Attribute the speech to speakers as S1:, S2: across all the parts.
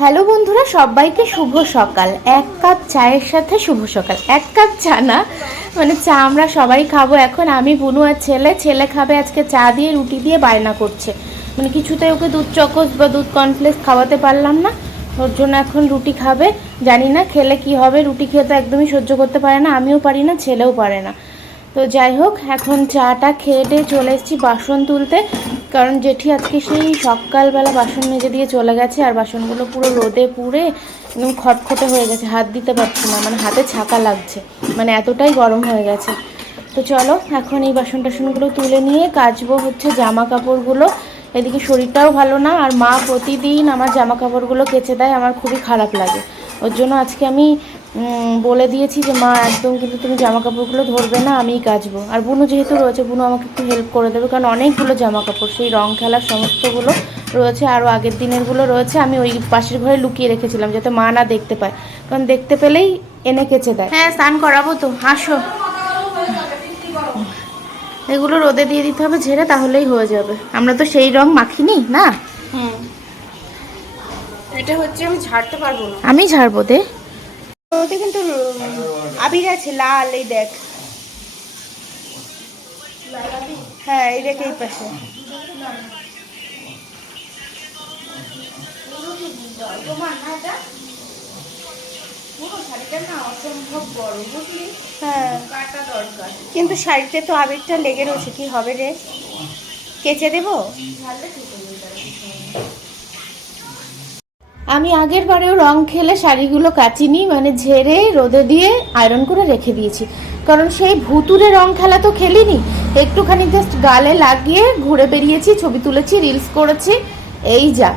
S1: Hello বন্ধুরা, সবাইকে শুভ সকাল। এক কাপ চায়ের সাথে শুভ সকাল। এক কাপ চা না মানে চা আমরা সবাই খাব। এখন আমি, বুনু আর ছেলে ছেলে খাবে আজকে চা দিয়ে, রুটি দিয়ে বায়না করছে। মানে কিছুতেই ওকে দুধ চকোস বা দুধ কর্নফ্লেক্স খাওয়াতে পারলাম না। ওর জন্য এখন রুটি খাবে। জানি না খেলে কি হবে, রুটি খেয়ে তো একদমই সহ্য করতে পারে না। আমিও পারি না, ছেলেও পারে না। তো যাই হোক, এখন চাটা খেয়ে দিয়ে চলে এসেছি বাসন তুলতে। কারণ জেঠি আজকে সেই সকালবেলা বাসন মেজে দিয়ে চলে গেছে আর বাসনগুলো পুরো রোদে পুড়ে একদম খটখটে হয়ে গেছে। হাত দিতে পারছি না মানে হাতে ছাকা লাগছে মানে এতটাই গরম হয়ে গেছে। তো চলো, এখন এই বাসন টাসনগুলো তুলে নিয়ে কাচবো হচ্ছে জামা কাপড়গুলো। এদিকে শরীরটাও ভালো না, আর মা প্রতিদিন আমার জামা কাপড়গুলো কেচে দেয়, আমার খুবই খারাপ লাগে। ওর জন্য আজকে আমি বলে দিয়েছি যে মা একদম কিন্তু তুমি জামা কাপড়গুলো ধরবে না আমিই কাচবো। আর বুনু যেহেতু রয়েছে বুনু আমাকে একটু হেল্প করে দেবে কারণ অনেকগুলো জামা কাপড় সেই রং খেলার সমস্তগুলো রয়েছে আরও আগের দিনেরগুলো রয়েছে আমি ওই পাশের ঘরে লুকিয়ে রেখেছিলাম যাতে মা না দেখতে পায়। কারণ দেখতে পেলেই এনে কেচে দেয়। হ্যাঁ স্নান করাবো তো হাসো এগুলো রোদে দিয়ে দিতে হবে ঝেড়ে তাহলেই হয়ে যাবে। আমরা তো সেই রং মাখিনি না? এটা হচ্ছে আমি ঝাড়তে পারব না। আমি ঝাড়বো দে। ওতে কিন্তু আবির আছে, লাল, এই দেখ। হ্যাঁ এই দেখ এই পাশে। হ্যাঁ। কিন্তু শাড়িতে তো আবিরটা লেগে রয়েছে, কি হবে রে? কেচে দেবো? আমি আগের বারেও রং খেলে শাড়িগুলো কাচিনি মানে ঝেড়ে রোদে দিয়ে আয়রন করে রেখে দিয়েছি। কারণ সেই ভুতুরে রং খেলা তো খেলিনি। একটুখানি জাস্ট গালে লাগিয়ে ঘুরে বেরিয়েছি, ছবি তুলেছি রিলস করেছি। এই যা।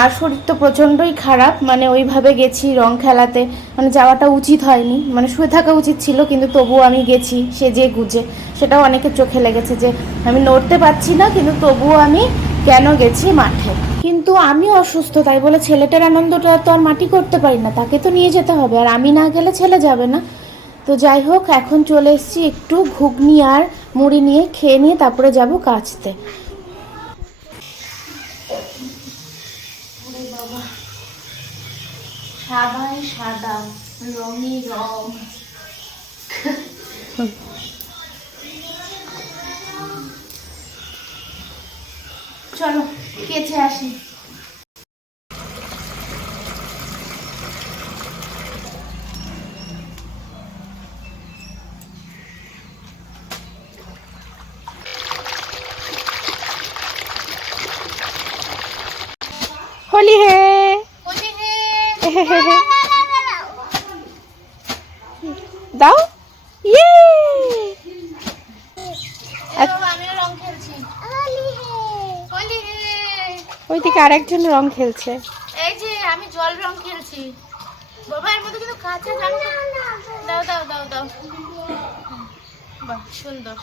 S1: আর শরীর তো প্রচণ্ডই খারাপ মানে ওইভাবে গেছি রং খেলাতে। মানে যাওয়াটা উচিত হয়নি। মানে শুয়ে থাকা উচিত ছিল, কিন্তু তবুও আমি গেছি সেজে গুজে। সেটাও অনেকের চোখে লেগেছে যে, আমি নড়তে পারছি না, কিন্তু তবুও আমি কেন গেছি মাঠে? কিন্তু আমি অসুস্থ, তাই বলে ছেলেটার আনন্দটা তো আর মাটি করতে পারি না, তাকে তো নিয়ে যেতে হবে। আর আমি না গেলে ছেলে যাবে না। তো যাই হোক, এখন চলে এসেছি একটু ঘুগনি আর মুড়ি নিয়ে, খেয়ে নিয়ে তারপরে যাব কাচতে সাদা রঙই রং চলো কেচে আসি। হোলি হে। দাও। ইয়ে আমিও রং খেলছি হোলি হে ওইদিকে আরেকজন রং খেলছে। এই যে আমি জল রং খেলছি। বাবা এর মধ্যে কিন্তু কাঁচা জানো দাও দাও দাও দাও। বাহ সুন্দর।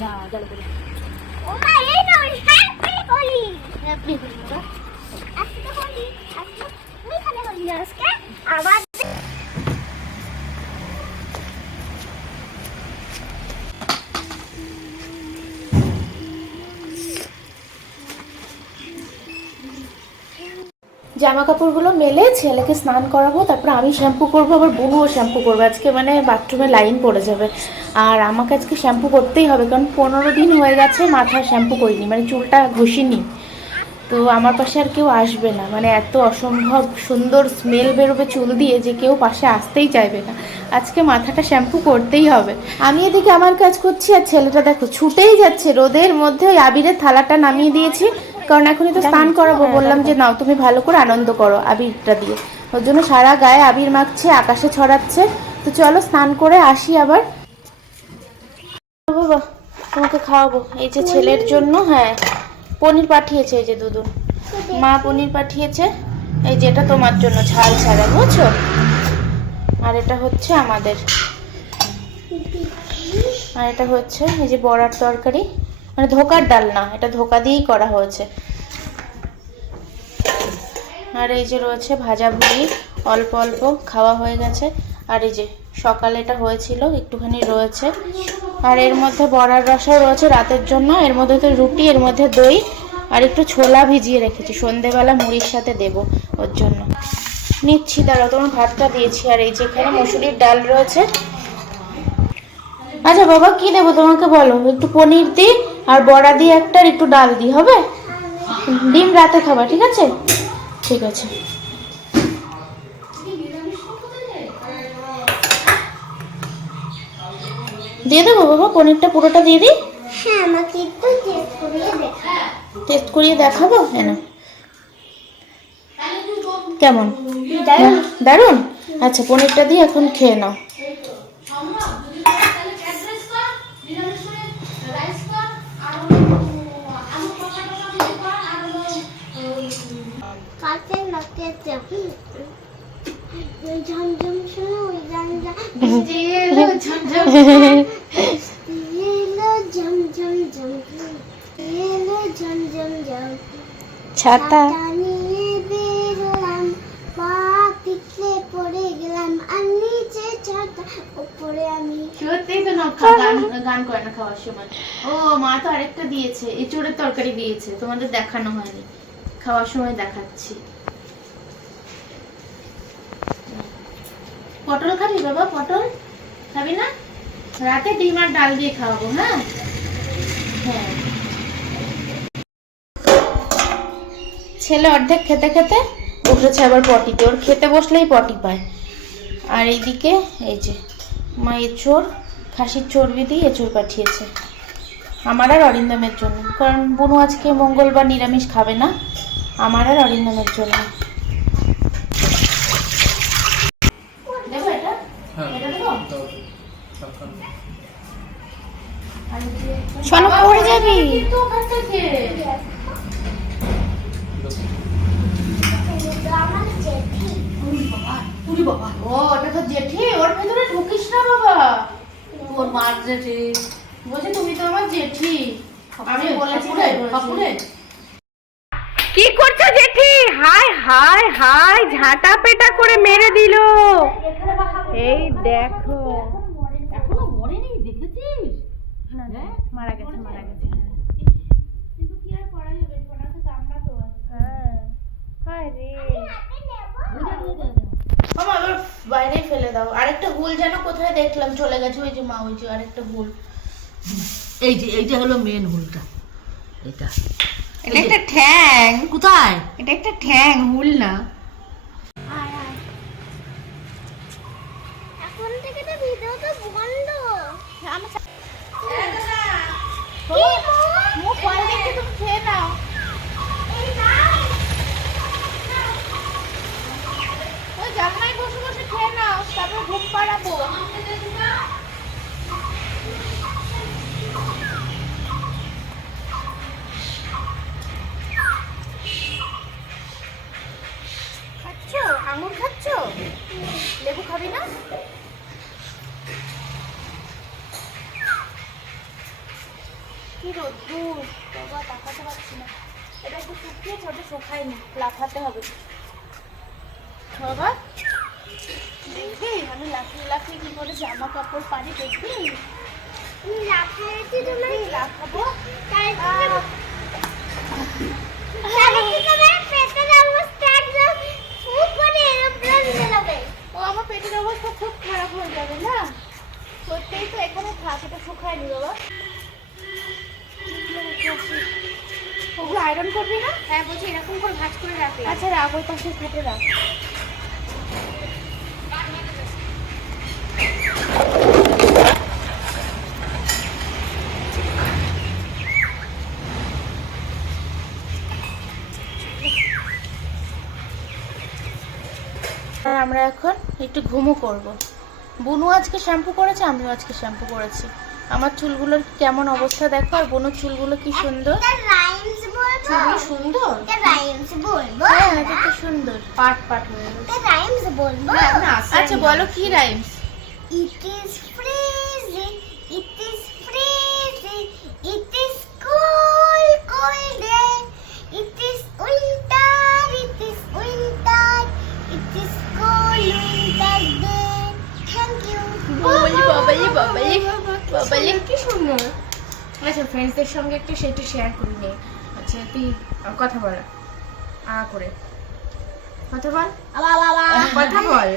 S1: যা গেল গেল হ্যাপি হোলি বাবা জামা কাপড়গুলো মেলে ছেলেকে স্নান করাবো, তারপর আমি শ্যাম্পু করব, আবার বোনও শ্যাম্পু করবে। আজকে মানে বাথরুমে লাইন পড়ে যাবে। আর আমাকে আজকে শ্যাম্পু করতেই হবে, কারণ পনেরো দিন হয়ে গেছে মাথা শ্যাম্পু করিনি মানে চুলটা ঘষিনি। তো আমার পাশে আর কেউ আসবে না। মানে এত অসম্ভব সুন্দর স্মেল বেরোবে চুল দিয়ে যে কেউ পাশে আসতেই চাইবে না। আজকে মাথাটা শ্যাম্পু করতেই হবে। আমি এদিকে আমার কাজ করছি আর ছেলেটা দেখো, ছুটেই যাচ্ছে। রোদের মধ্যে ওই আবিরের থালাটা নামিয়ে দিয়েছি। কারণ এখনই তো স্নান করাবো। বললাম যে, নাও, তুমি ভালো করে আনন্দ করো আবিরটা দিয়ে। ওর জন্য সারা গায়ে আবির মাখছে, আকাশে ছড়াচ্ছে। তো চলো স্নান করে আসি আবার। বাবা, তোমাকে খাওয়াবো। এই যে ছেলের জন্য হ্যাঁ। পনির পাঠিয়েছে এই যে দুদুন। মা পনির পাঠিয়েছে। এই যেটা তোমার জন্য ঝাল ছাড়া, বুঝছ? আর এটা হচ্ছে আমাদের। আর এটা হচ্ছে এই যে বড়ার তরকারি। মানে ধোকার ডাল না এটা ধোকা দিয়েই করা হয়েছে। আর এই যে রয়েছে ভাজা ভুড়ি অল্প অল্প খাওয়া হয়ে গেছে। আর এই যে সকালে এটা হয়েছিল, একটুখানি রয়েছে। আর এর মধ্যে বড়ার রসাও রয়েছে রাতের জন্য। এর মধ্যে তো রুটি, এর মধ্যে দই, আর একটু ছোলা ভিজিয়ে রেখেছি। সন্ধেবেলা মুড়ির সাথে দেবো ওর জন্য। নিচ্ছি, দাঁড়াও, তোমার ভাতটা দিয়েছি। আর এই যেখানে মুসুরির ডাল রয়েছে। আচ্ছা বাবা, কি দেবো তোমাকে বলো? একটু পনির দিই, আর বড়া দিয়ে একটা, আর একটু ডাল দিই, হবে? ডিম রাতে খাবা, ঠিক আছে? ঠিক আছে। দিয়ে দেবো বাবা? পনিরটা পুরোটা দিয়ে দিই?
S2: হ্যাঁ আমাকে একটু টেস্ট করিয়ে দেখা
S1: টেস্ট করিয়ে দেখাবো? হ্যাঁ কেমন? দারুণ আচ্ছা পনিরটা দিয়ে এখন খেয়ে নাও। দিয়েছে এঁচড়ের তরকারি দিয়েছে তোমাদের দেখানো হয়নি। খাওয়ার সময় দেখাচ্ছি। পটল খাবি বাবা পটল? খাবি না? রাতে ডিম আর ডাল দিয়ে খাওয়াবো হ্যাঁ? হ্যাঁ। ছেলে অর্ধেক খেতে খেতে বসেছে আবার পটিতে ওর খেতে বসলেই পটি পায়। আর এইদিকে এই যে মা এঁচোর খাসির চর্বি দিয়ে এঁচোর পাঠিয়েছে। আমার আর অরিন্দমের জন্য। কারণ বুনু আজকে মঙ্গলবার নিরামিষ খাবে না। আমার আর অরিন্দমের জন্য দেবো এটা এটা দেবো আর এই যে- শোনো, পড়ে বাবা, যাবি। কিন্তু ওখান থেকে। আমার জেঠি উরি বাবা, ও ওটা তো জেঠি ওর ভেতরে ঢুকিস না বাবা। ওর মার জেঠি। বলছে তুমি তো আমার জেঠি। আমি বলেছি তাই কি করছ জেঠি? হাই হাই হাই ঝাঁটা পেটা করে মেরে দিল। এই দেখো এখনও মরেনি দেখেছিস হ্যাঁ? মারা গেছে মারা গেছে কিন্তু কি আর করা যাবে সোনাকে কামড়া তো হ্যাঁ হায় রে মামা আবার বাইরেই ফেলে দাও। আরেকটা ভুল যেন কোথায় দেখলাম চলে গেছে ওই যে মা ওই যে আরেকটা ভুল এই যে এইটা হলো মেন ভুলটা এটা। এটা একটা ঠ্যাং। কোথায়? এটা একটা ঠ্যাং ভুল না
S2: এখন থেকে তো ভিডিও তো বন্ধ
S1: মুখ ফল দেখে তুমি খেয়ে নাও ওই জানলায় বসে বসে খেয়ে নাও তারপর ঘুম পাড়াবো খাচ্ছ আঙুর খাচ্ছ খাবি না? কি রোদ্দুর? বাবা তাকাতে পারছি না। এটা একটু শুকিয়েছে ওটা শুকায়নি। লাফাতে হবে। বাবা দেখবি? আমি লাফিয়ে লাফিয়ে কি করে জামা কাপড় পারি দেখবি
S2: লাফাইছি
S1: লাফাবো। তাই
S2: তাহলে কি তোমার পেটের অবস্থা একদম উপরে এরোপ্লেন বেরোবে
S1: ও আমার পেটের অবস্থা খুব খারাপ হয়ে যাবে না সত্যিই তো এখানে থাক এটা শুকায়নি বাবা ওগুলো আয়রন করবি না হ্যাঁ করে ভাঁজ করে রাখবে আচ্ছা রাখ ওই পাশে রাখ। আর আমরা এখন একটু ঘুমো করব। বুনু আজকে শ্যাম্পু করেছে আমিও আজকে শ্যাম্পু করেছি। আমার চুলগুলোর কেমন অবস্থা দেখো আর বুনুর চুলগুলো কি সুন্দর। রাইমস চুলগুলো সুন্দর
S2: এটা রাইমস বলব হ্যাঁ
S1: এটা তো সুন্দর পাট পাট হয়ে গেছে
S2: রাইমস বলব
S1: আচ্ছা বলো কি rhymes
S2: it is freezing, it is cold, cold day. It is winter, it is winter, it is cold winter day. Thank you.
S1: বাবালি বাবালি বাবালি কি সুন্দর আচ্ছা ফ্রেন্ডসদের সঙ্গে একটু সেটা শেয়ার করে নে আচ্ছা তুই কথা বল। আ করে। কথা বল। কথা বল।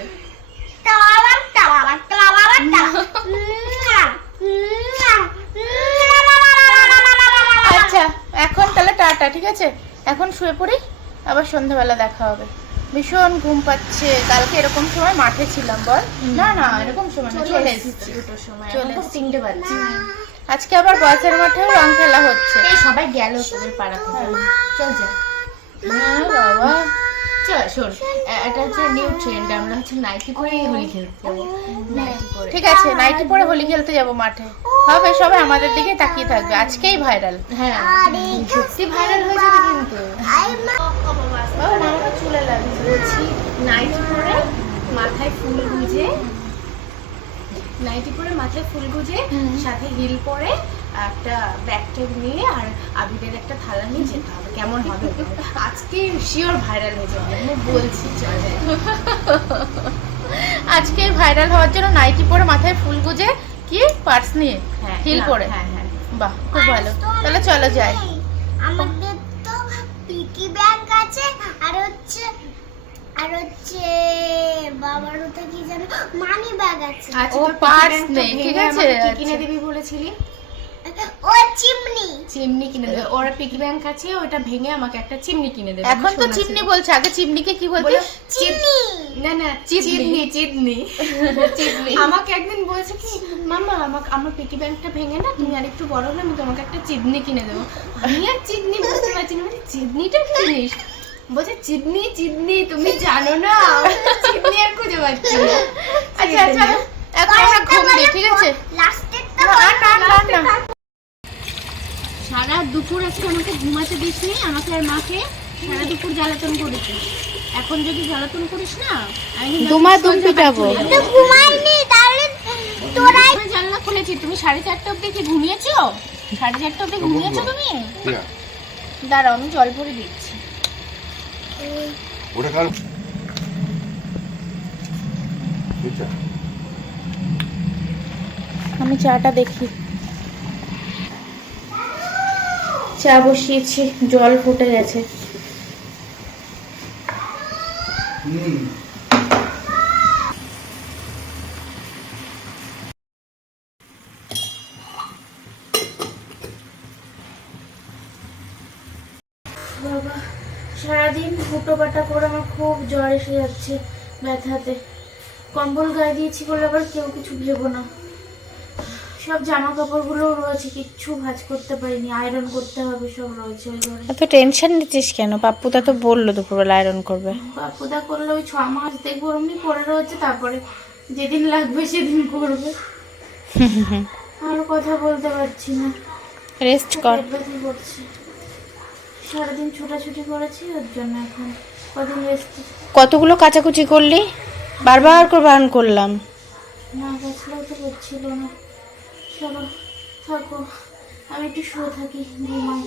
S1: আচ্ছা এখন তাহলে টাটা ঠিক আছে? এখন শুয়ে পড়ি আবার সন্ধ্যাবেলা দেখা হবে। ভীষণ ঘুম পাচ্ছে। কালকে এরকম সময় মাঠে ছিলাম বল। না না এরকম সময় না চলে এসেছি দুটোর সময়। চলে তিনটে বাজছে। আজকে আবার বয়সের মাঠেও রং খেলা হচ্ছে। এই সবাই গেল তোদের পাড়া থেকে। চল যা। বাবা। চল শোন এটা হচ্ছে নিউ ট্রেন্ড আমরা হচ্ছে নাইটি পরে হোলি খেলতে যাব। ঠিক আছে নাইটি পরে হোলি খেলতে যাব মাঠে। হবে সবাই আমাদের দিকে তাকিয়ে থাকবে। আজকেই ভাইরাল হ্যাঁ সত্যি ভাইরাল হয়ে যাবে কিন্তু। চুলে লাগছে বলছি নাইটি পরে মাথায় ফুল গুজে নাইটি পরে মাথায় ফুল গুজে সাথে হিল পরে একটা ব্যাগ ট্যাগ নিয়ে আর আবিরের একটা থালা নিয়ে যেতে হবে। কেমন হবে আজকে শিওর ভাইরাল হয়ে যাবে। আমি বলছি চলে আজকে ভাইরাল হওয়ার জন্য নাইটি পরে মাথায় ফুল গুজে কি? পার্স নিয়ে? হিল পরে? হ্যাঁ হ্যাঁ। বাহ খুব ভালো। তাহলে চলো যাই।
S2: আমাদের তো পিকি ব্যাগ আছে আর হচ্ছে আর হচ্ছে বাবার ওটা কি জানো মানি ব্যাগ আছে।
S1: ও পার্স নেই ঠিক আছে কি কিনে দিবি বলেছিলি?
S2: ও চিমনি।
S1: চিমনি কিনে দেবে ওরা পিকি ব্যাংক আছে ওটা ভেঙে আমাকে একটা চিমনি কিনে দেবে এখন তো চিমনি বলছে আগে চিমনিকে কি বলতে চিমনি! না না চিমনি। Chimney chimney. আমাকে একদিন বলছে কি মামা আমাকে আমার পিকি ব্যাংকটা ভেঙে না তুমি আর একটু বড় হলে আমি তোমাকে একটা চিমনি কিনে দেবো। আমি আর চিমনি বুঝতে পারছি না মানে চিমনিটা কি জিনিস? বলছে চিমনি চিমনি তুমি জানো না? চিমনি আর খুঁজে পাচ্ছি না। আচ্ছা আচ্ছা এখন আমরা ঘুম ঠিক আছে? না না না না। সারা দুপুর আজকে আমাকে ঘুমাতে দিসনি আমাকে আর মাকে সারা দুপুর জ্বালাতন করেছে এখন যদি জ্বালাতন করিস না আমি দুমা দুম পিটাবো।
S2: ঘুমাইনি তাহলে
S1: তোরাই আমি জানলা খুলেছি তুমি সাড়ে চারটা অব্দি কি ঘুমিয়েছো? সাড়ে চারটে অব্দি ঘুমিয়েছো তুমি? দাঁড়াও আমি জল ভরে দিচ্ছি। ওটা কার আমি চাটা দেখি। চা বসিয়েছি জল ফুটে গেছে। বাবা খুব জ্বর এসে যাচ্ছে ব্যথাতে। কম্বল গায়ে দিয়েছি বলে আবার কেউ কিছু ভেবো না। সব জামা কাপড়গুলো রয়েছে কিচ্ছু ভাঁজ করতে পারিনি আয়রন করতে হবে সব রয়েছে ওই ঘরে। এত টেনশন নিচ্ছিস কেন? পাপ্পুদা তো বলল দুপুরবেলা আয়রন করবে। বাপুদা করলে ওই ছ মাস দেখব এমনি পরে রয়েছে তারপরে যেদিন লাগবে সেদিন করবে। আর কথা বলতে পারছি না। রেস্ট কর। সারাদিন ছোটাছুটি করেছি ওর জন্য এখন কতগুলো কাচাকুচি করলি? বারবার করে বারণ করলাম। না গেছলেও তো করছিল না। চলো থাকো। আমি একটু শুয়ে থাকি ঘুমাই।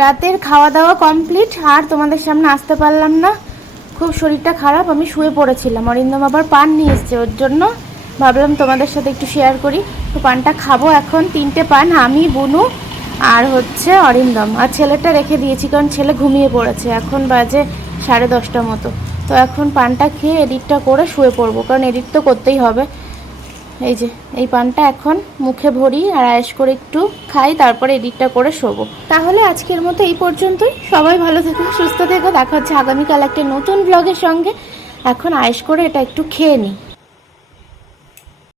S1: রাতের খাওয়া দাওয়া কমপ্লিট আর তোমাদের সামনে আসতে পারলাম না। খুব শরীরটা খারাপ আমি শুয়ে পড়েছিলাম। অরিন্দম আবার পান নিয়ে এসছে ওর জন্য। ভাবলাম তোমাদের সাথে একটু শেয়ার করি। তো পানটা খাব এখন। তিনটে পান আমি বুনু আর হচ্ছে অরিন্দম। আর ছেলেটা রেখে দিয়েছি কারণ ছেলে ঘুমিয়ে পড়েছে। এখন বাজে সাড়ে দশটা মতো। তো এখন পানটা খেয়ে এডিটটা করে শুয়ে পড়ব, কারণ এডিট তো করতেই হবে। এই যে, এই পানটা এখন মুখে ভরি আর আয়েস করে একটু খাই, তারপরে এডিটটা করে শোবো। তাহলে আজকের মতো এই পর্যন্তই। সবাই ভালো থেকো, সুস্থ থেকো। দেখা হচ্ছে আগামীকাল একটা নতুন ব্লগের সঙ্গে। এখন আয়েস করে এটা একটু খেয়ে নিই।